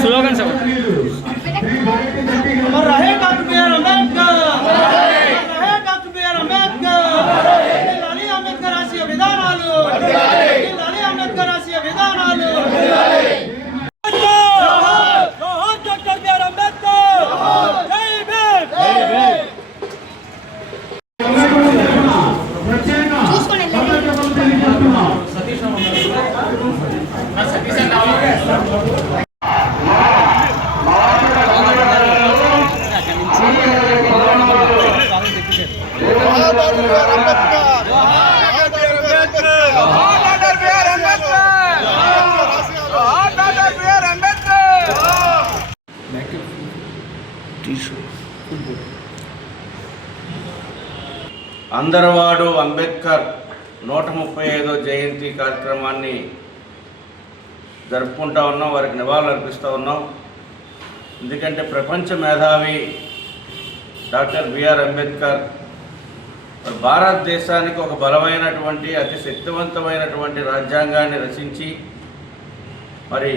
Slogan सब अमर रहे doctor B are Ambedkar, रहे डॉक्टर बी आर अंबेडकर, लाली अंबेडकर आशय विधानालु, लाली अंबेडकर आशय विधानालु, जोहार डॉक्टर बी आर अंबेडकर, जय भीम, जय भीम। అందరవాడు అంబేద్కర్ 135వ జయంతి కార్యక్రమాన్ని జరుపుకుంటా ఉన్నాం, వారికి నివాళులు అర్పిస్తూ ఉన్నాం. ఎందుకంటే ప్రపంచ మేధావి డాక్టర్ బిఆర్ అంబేద్కర్ భారతదేశానికి ఒక బలమైనటువంటి అతి శక్తివంతమైనటువంటి రాజ్యాంగాన్ని రచించి మరి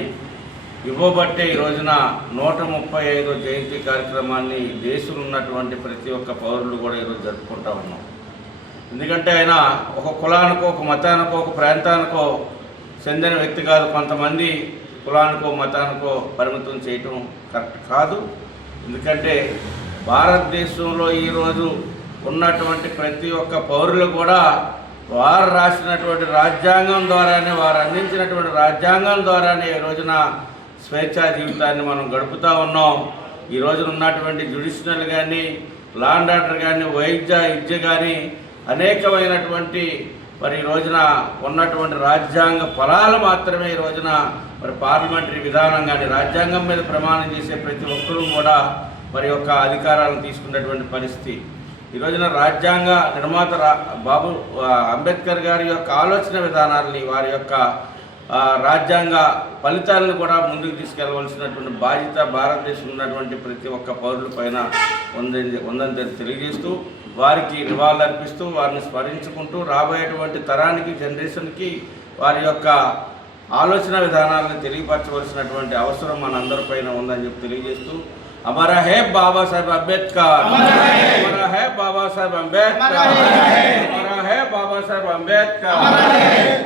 ఇవ్వబట్టే ఈ రోజున 135వ జయంతి కార్యక్రమాన్ని దేశంలో ఉన్నటువంటి ప్రతి ఒక్క పౌరులు కూడా ఈరోజు జరుపుకుంటా ఉన్నాం. ఎందుకంటే ఆయన ఒక కులానికో, ఒక మతానికో, ఒక ప్రాంతానికో చెందిన వ్యక్తి కాదు. కొంతమంది కులానికో మతానికో పరిమితం చేయటం కరెక్ట్ కాదు. ఎందుకంటే భారతదేశంలో ఈరోజు ఉన్నటువంటి ప్రతి ఒక్క పౌరులు కూడా వారు రాసినటువంటి రాజ్యాంగం ద్వారానే, వారు అందించినటువంటి రాజ్యాంగం ద్వారానే ఈ రోజున స్వేచ్ఛా జీవితాన్ని మనం గడుపుతూ ఉన్నాం. ఈ రోజున ఉన్నటువంటి జ్యుడిషియల్ కానీ, లా అండ్ ఆర్డర్ కానీ, విద్య కానీ అనేకమైనటువంటి మరి ఈ రోజున ఉన్నటువంటి రాజ్యాంగ ఫలాలు మాత్రమే ఈ రోజున మరి పార్లమెంటరీ విధానం కానీ, రాజ్యాంగం మీద ప్రమాణం చేసే ప్రతి ఒక్కరూ కూడా మరి యొక్క అధికారాలను తీసుకున్నటువంటి పరిస్థితి. ఈ రోజున రాజ్యాంగ నిర్మాత బాబు అంబేద్కర్ గారి యొక్క ఆలోచన విధానాలని, వారి యొక్క రాజ్యాంగ ఫలితాలను కూడా ముందుకు తీసుకెళ్లవలసినటువంటి బాధ్యత భారతదేశంలో ఉన్నటువంటి ప్రతి ఒక్క పౌరుల పైన ఉందని తెలియజేస్తూ, వారికి నివాళులు అర్పిస్తూ, వారిని స్మరించుకుంటూ రాబోయేటువంటి తరానికి, జనరేషన్కి వారి యొక్క ఆలోచన విధానాలను తెలియపరచవలసినటువంటి అవసరం మనందరిపైన ఉందని చెప్పి తెలియజేస్తూ, అమర హే బాబాసాహెబ్ అంబేద్కర్, అమర హే బాబాసాహెబ్ అంబేద్కర్, అమర హే బాబాసాహెబ్ అంబేద్కర్,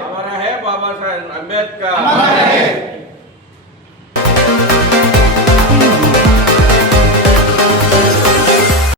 అమర హే బాబాసాహెబ్ అంబేద్కర్.